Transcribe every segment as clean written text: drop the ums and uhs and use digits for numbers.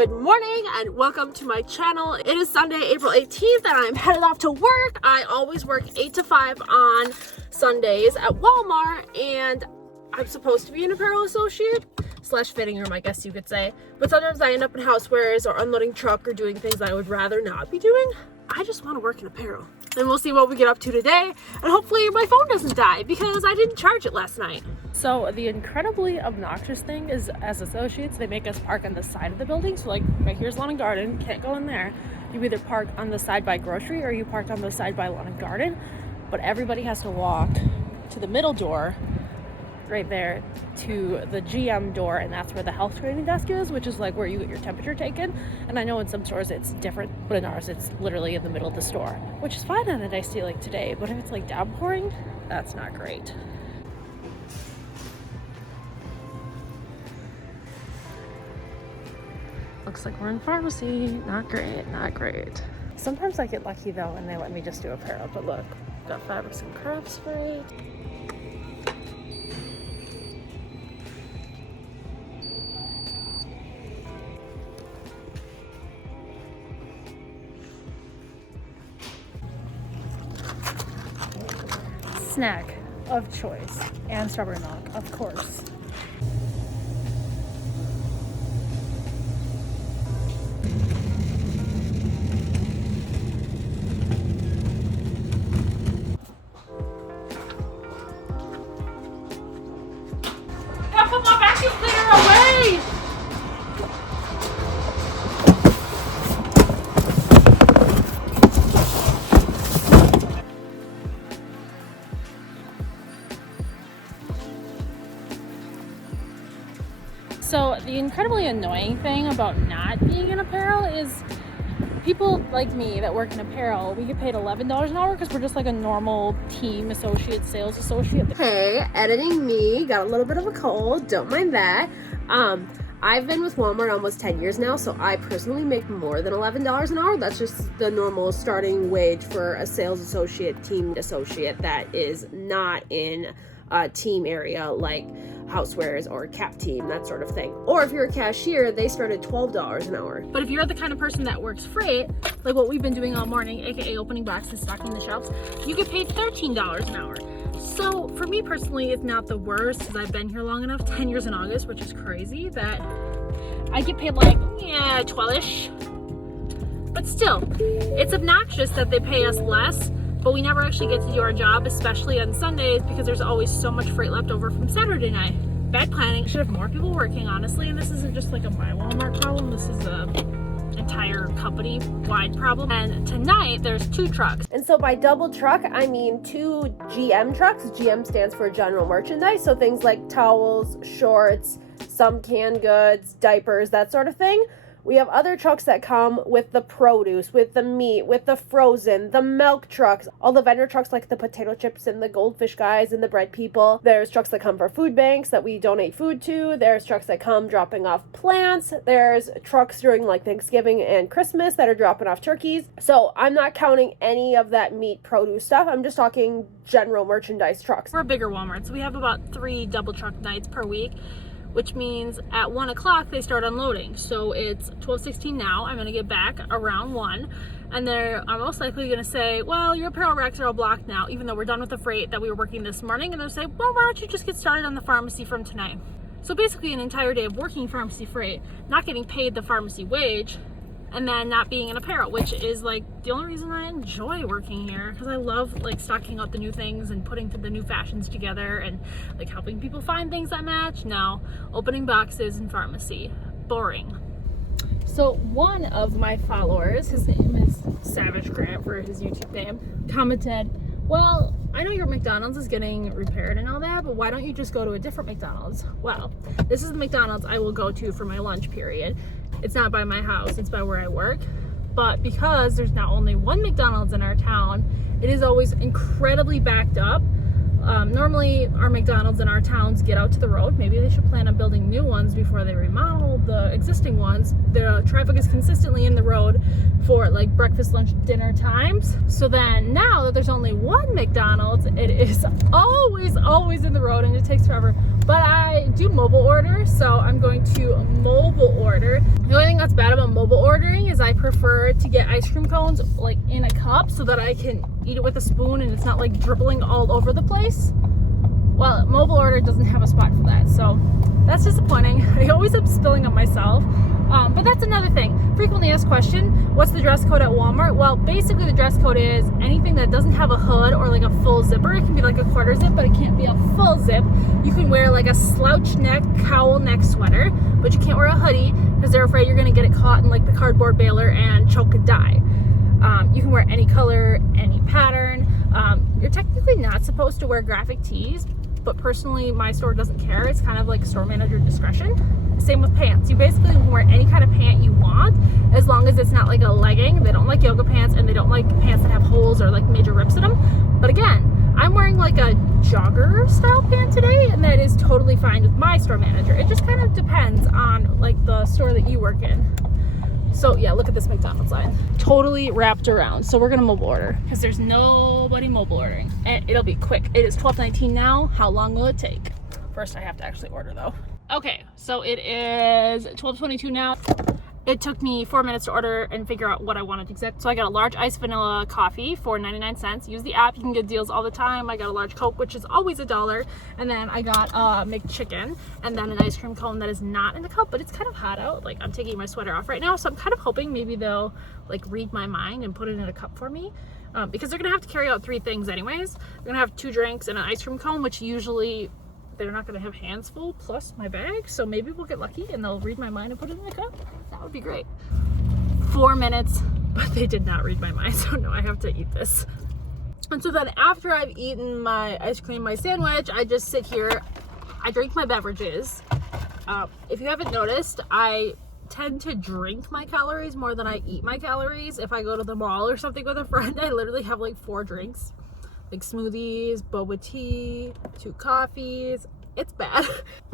Good morning and welcome to my channel. It is Sunday, April 18th and I'm headed off to work. I always work 8 to 5 on Sundays at Walmart and I'm supposed to be an apparel associate slash fitting room, I guess you could say. But sometimes I end up in housewares or unloading truck or doing things I would rather not be doing. I just want to work in apparel. And we'll see what we get up to today. And hopefully my phone doesn't die because I didn't charge it last night. So the incredibly obnoxious thing is, as associates, they make us park on the side of the building. So like, right here's lawn and garden, can't go in there. You either park on the side by grocery or you park on the side by lawn and garden. But everybody has to walk to the middle door right there to the GM door, and that's where the health screening desk is, which is like where you get your temperature taken. And I know in some stores it's different, but in ours it's literally in the middle of the store, which is fine on a nice day like today. But if it's like downpouring, that's not great. Looks like we're in pharmacy. Not great, not great. Sometimes I get lucky though and they let me just do apparel, but look, got fabrics and craft spray. Snack of choice and strawberry milk, of course. Gotta put my vacuum cleaner away! So the incredibly annoying thing about not being in apparel is people like me that work in apparel, we get paid $11 an hour because we're just like a normal team associate, sales associate. Hey, editing me, got a little bit of a cold, don't mind that. I've been with Walmart almost 10 years now, so I personally make more than $11 an hour. That's just the normal starting wage for a sales associate, team associate that is not in a team area like housewares or cap team, that sort of thing. Or if you're a cashier, they start at $12 an hour. But if you're the kind of person that works freight, like what we've been doing all morning, aka opening boxes, stocking the shelves, you get paid $13 an hour. So for me personally, it's not the worst because I've been here long enough, 10 years in August, which is crazy, that I get paid like, 12-ish. But still, it's obnoxious that they pay us less, but we never actually get to do our job, especially on Sundays, because there's always so much freight left over from Saturday night. Bad planning. Should have more people working, honestly, and this isn't just like a my Walmart problem. This is a entire company-wide problem. And tonight, there's 2 trucks. And so by double truck, I mean 2 GM trucks. GM stands for general merchandise, so things like towels, shorts, some canned goods, diapers, that sort of thing. We have other trucks that come with the produce, with the meat, with the frozen, the milk trucks, all the vendor trucks like the potato chips and the goldfish guys and the bread people. There's trucks that come for food banks that we donate food to. There's trucks that come dropping off plants. There's trucks during like Thanksgiving and Christmas that are dropping off turkeys. So I'm not counting any of that meat produce stuff. I'm just talking general merchandise trucks. We're a bigger Walmart, so we have about 3 double truck nights per week, which means at 1 o'clock they start unloading. So it's 12:16 now. I'm gonna get back around 1, and they're most likely gonna say, well, your apparel racks are all blocked now, even though we're done with the freight that we were working this morning. And they'll say, well, why don't you just get started on the pharmacy from tonight? So basically an entire day of working pharmacy freight, not getting paid the pharmacy wage, and then not being in apparel, which is like the only reason I enjoy working here, because I love like stocking out the new things and putting the new fashions together and like helping people find things that match. No, opening boxes in pharmacy, boring. So one of my followers, his name is Savage Grant for his YouTube name, commented, well, I know your McDonald's is getting repaired and all that, but why don't you just go to a different McDonald's? Well, this is the McDonald's I will go to for my lunch period. It's not by my house, it's by where I work. But because there's now only one McDonald's in our town, it is always incredibly backed up. Normally our McDonald's in our towns get out to the road. Maybe they should plan on building new ones before they remodel the existing ones. The traffic is consistently in the road for like breakfast, lunch, dinner times. So then now that there's only one McDonald's, it is always in the road and it takes forever. But I do mobile order, so I'm going to mobile order. The only thing that's bad about mobile ordering is I prefer to get ice cream cones like in a cup so that I can eat it with a spoon and it's not like dribbling all over the place. Well, mobile order doesn't have a spot for that, so that's disappointing. I always end up spilling on myself. But that's another thing. Frequently asked question, what's the dress code at Walmart? Well, basically the dress code is anything that doesn't have a hood or like a full zipper. It can be like a quarter zip, but it can't be a full zip. You can wear like a slouch neck, cowl neck sweater, but you can't wear a hoodie because they're afraid you're gonna get it caught in like the cardboard baler and choke and die. You can wear any color, any pattern. You're technically not supposed to wear graphic tees, but personally my store doesn't care. It's kind of like store manager discretion. Same with pants. You basically can wear any kind of pant you want as long as it's not like a legging. They don't like yoga pants and they don't like pants that have holes or like major rips in them. But again, I'm wearing like a jogger style pant today and that is totally fine with my store manager. It just kind of depends on like the store that you work in. So yeah, look at this McDonald's line. Totally wrapped around. So we're gonna mobile order because there's nobody mobile ordering. And it'll be quick. It is 12:19 now. How long will it take? First I have to actually order though. Okay, so it is 12:22 now. It took me 4 minutes to order and figure out what I wanted exactly. So I got a large iced vanilla coffee for 99 cents. Use the app, you can get deals all the time. I got a large Coke, which is always $1. And then I got a McChicken and then an ice cream cone that is not in the cup, but it's kind of hot out. Like I'm taking my sweater off right now. So I'm kind of hoping maybe they'll like read my mind and put it in a cup for me. Because they're gonna have to carry out 3 things anyways. They're gonna have 2 drinks and an ice cream cone, which usually they're not going to have hands full plus my bag, so maybe we'll get lucky and they'll read my mind and put it in the cup. That would be great. 4 minutes, but they did not read my mind, so no, I have to eat this. And so then after I've eaten my ice cream, my sandwich, I just sit here, I drink my beverages. If you haven't noticed, I tend to drink my calories more than I eat my calories. If I go to the mall or something with a friend, I literally have like 4 drinks. Like smoothies, boba tea, 2 coffees. It's bad.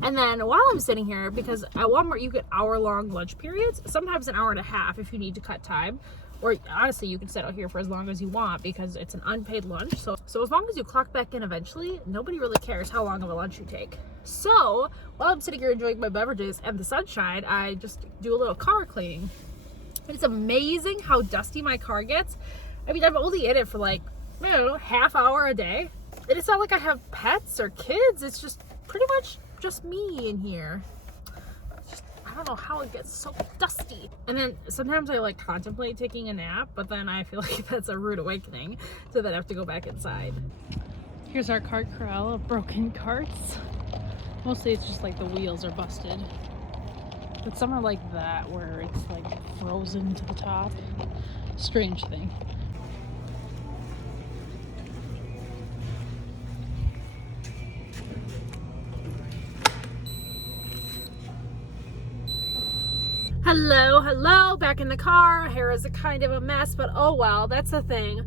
And then while I'm sitting here, because at Walmart you get hour-long lunch periods, sometimes an hour and a half if you need to cut time. Or honestly, you can sit out here for as long as you want because it's an unpaid lunch. So as long as you clock back in eventually, nobody really cares how long of a lunch you take. So while I'm sitting here enjoying my beverages and the sunshine, I just do a little car cleaning. And it's amazing how dusty my car gets. I mean, I'm only in it for like, I don't know, half hour a day. And it's not like I have pets or kids. It's just pretty much just me in here. I don't know how it gets so dusty. And then sometimes I like contemplate taking a nap, but then I feel like that's a rude awakening. So then I have to go back inside. Here's our cart corral of broken carts. Mostly it's just like the wheels are busted. But some are like that where it's like frozen to the top. Strange thing. Hello, back in the car. Hair is a kind of a mess, but oh well, that's the thing.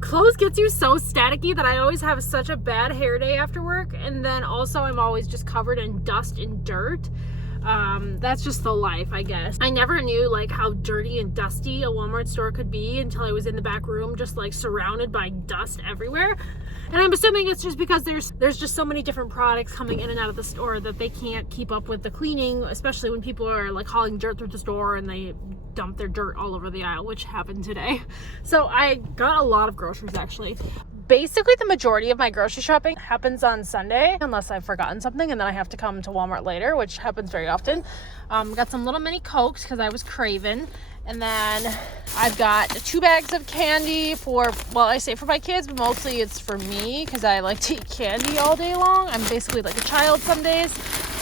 Clothes gets you so staticky that I always have such a bad hair day after work, and then also I'm always just covered in dust and dirt. That's just the life, I guess. I never knew like how dirty and dusty a Walmart store could be until I was in the back room just like surrounded by dust everywhere. And I'm assuming it's just because there's just so many different products coming in and out of the store that they can't keep up with the cleaning, especially when people are like hauling dirt through the store and they dump their dirt all over the aisle, which happened today. So I got a lot of groceries actually. Basically the majority of my grocery shopping happens on Sunday, unless I've forgotten something and then I have to come to Walmart later, which happens very often. Got some little mini Cokes because I was craving. And then I've got 2 bags of candy for, well, I say for my kids, but mostly it's for me because I like to eat candy all day long. I'm basically like a child some days.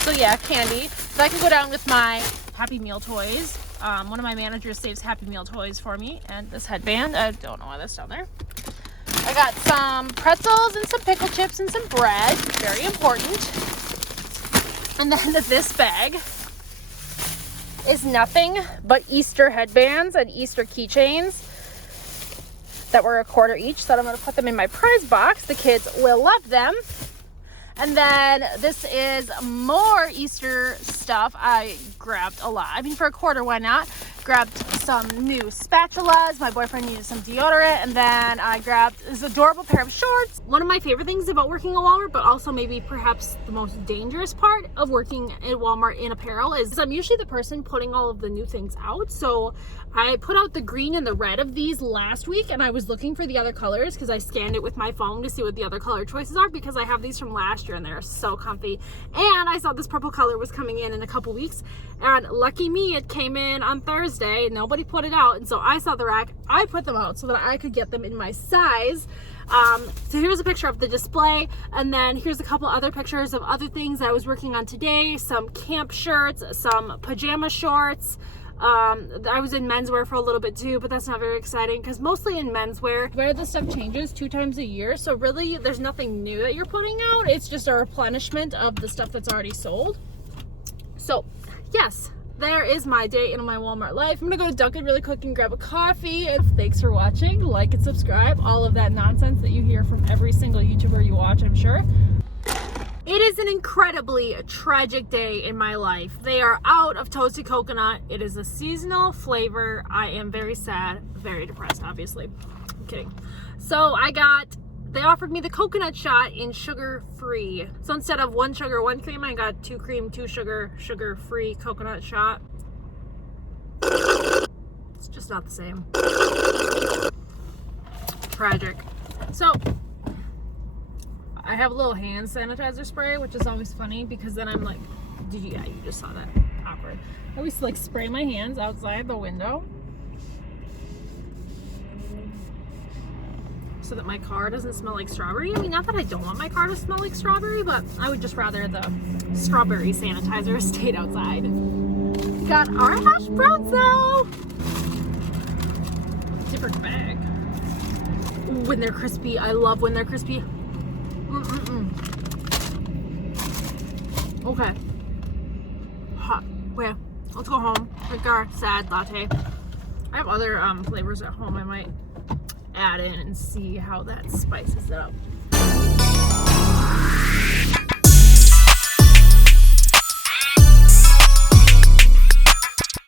So yeah, candy. So I can go down with my Happy Meal toys. One of my managers saves Happy Meal toys for me. And this headband, I don't know why that's down there. I got some pretzels and some pickle chips and some bread. Very important. And then this bag is nothing but Easter headbands and Easter keychains. that were $1 each. So I'm going to put them in my prize box. The kids will love them. And then this is more Easter stuff. I grabbed a lot. I mean, for $1, why not? Grabbed some new spatulas. My boyfriend needed some deodorant. And then I grabbed this adorable pair of shorts. One of my favorite things about working at Walmart, but also maybe perhaps the most dangerous part of working at Walmart in apparel, is I'm usually the person putting all of the new things out. So I put out the green and the red of these last week, and I was looking for the other colors because I scanned it with my phone to see what the other color choices are, because I have these from last year and they're so comfy. And I saw this purple color was coming in a couple weeks, and lucky me, it came in on Thursday. Nobody put it out, and so I saw the rack. I put them out so that I could get them in my size. So here's a picture of the display, and then here's a couple other pictures of other things I was working on today. Some camp shirts, some pajama shorts. I was in menswear for a little bit too, but that's not very exciting because mostly in menswear, where this stuff changes 2 times a year. So really there's nothing new that you're putting out. It's just a replenishment of the stuff that's already sold. So yes, there is my day in my Walmart life. I'm gonna go to Dunkin' really quick and grab a coffee. And thanks for watching. Like and subscribe. All of that nonsense that you hear from every single YouTuber you watch, I'm sure. It is an incredibly tragic day in my life. They are out of toasted coconut. It is a seasonal flavor. I am very sad, very depressed, obviously. I'm kidding. So they offered me the coconut shot in sugar-free. So instead of 1 sugar, 1 cream, I got 2 cream, 2 sugar, sugar-free coconut shot. It's just not the same. Tragic. So I have a little hand sanitizer spray, which is always funny because then I'm like, you just saw that. Awkward. I always like spray my hands outside the window so that my car doesn't smell like strawberry. I mean, not that I don't want my car to smell like strawberry, but I would just rather the strawberry sanitizer stayed outside. We got our hash browns though. Different bag. When they're crispy, I love when they're crispy. Okay. Hot. Well, let's go home. Drink our sad latte. I have other flavors at home I might add in and see how that spices it up.